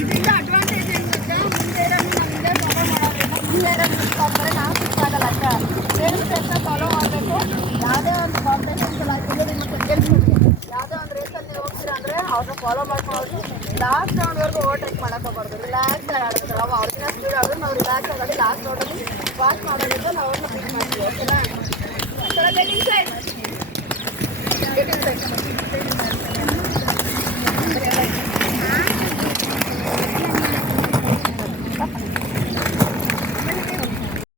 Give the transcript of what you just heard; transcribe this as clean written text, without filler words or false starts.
ಇದರಿಂದ ಅಡ್ವಾಂಟೇಜ್ ಏನು ಗೊತ್ತಾ, ಮುಂದೆ ಇರೋದು ನಮ್ಮಿಂದ ಫಾಲೋ ಮಾಡೋದು, ಮುಂದೆ ಇರೋದು ಮಿಸ್ ನಾವು ಸಿಕ್ಕಾಗಲ್ಲ ಅಂತ ಹೇಳ್ಬಿಟ್ಟು ಫಾಲೋ ಮಾಡಬೇಕು. ಯಾವುದೇ ಒಂದು ಕಾಂಪಿಟೇಷನ್ಸ್ ಆಯ್ತು ನಿಮಗೆ ಗೆಲ್ಸ್ಬಿಟ್ಟು ಯಾವುದೇ ಒಂದು ರೇಸಲ್ಲಿ ನೀವು ಹೋಗ್ತೀರಾ ಅಂದರೆ ಅವ್ರನ್ನ ಫಾಲೋ ಮಾಡ್ಕೊಂಡು ಲಾಸ್ಟ್ ರೌಂಡ್ವರೆಗೂ ಓವರ್ಟೇಕ್ ಮಾಡೋಕೆ ಹೋಗ್ಬಾರ್ದು. ರಿಲ್ಯಾಕ್ಸ್ ಆಗಿ ಆಡಬೇಕು. ನಾವು ಅವ್ರಿಗಿನ ಸ್ಪೀಡ್ ಆಡಿದ್ರೆ ನಾವು ರಿಲ್ಯಾಕ್ಸ್ ಆಗೋದು ಲಾಸ್ಟ್ ರೌಂಡಲ್ಲಿ ಪಾಸ್ ಮಾಡೋದ್ರಿಂದ ನಾವು ಅವ್ರನ್ನ ಪಿಕ್ ಮಾಡ್ತೀವಿ. ಓಕೆನಾ? Get in side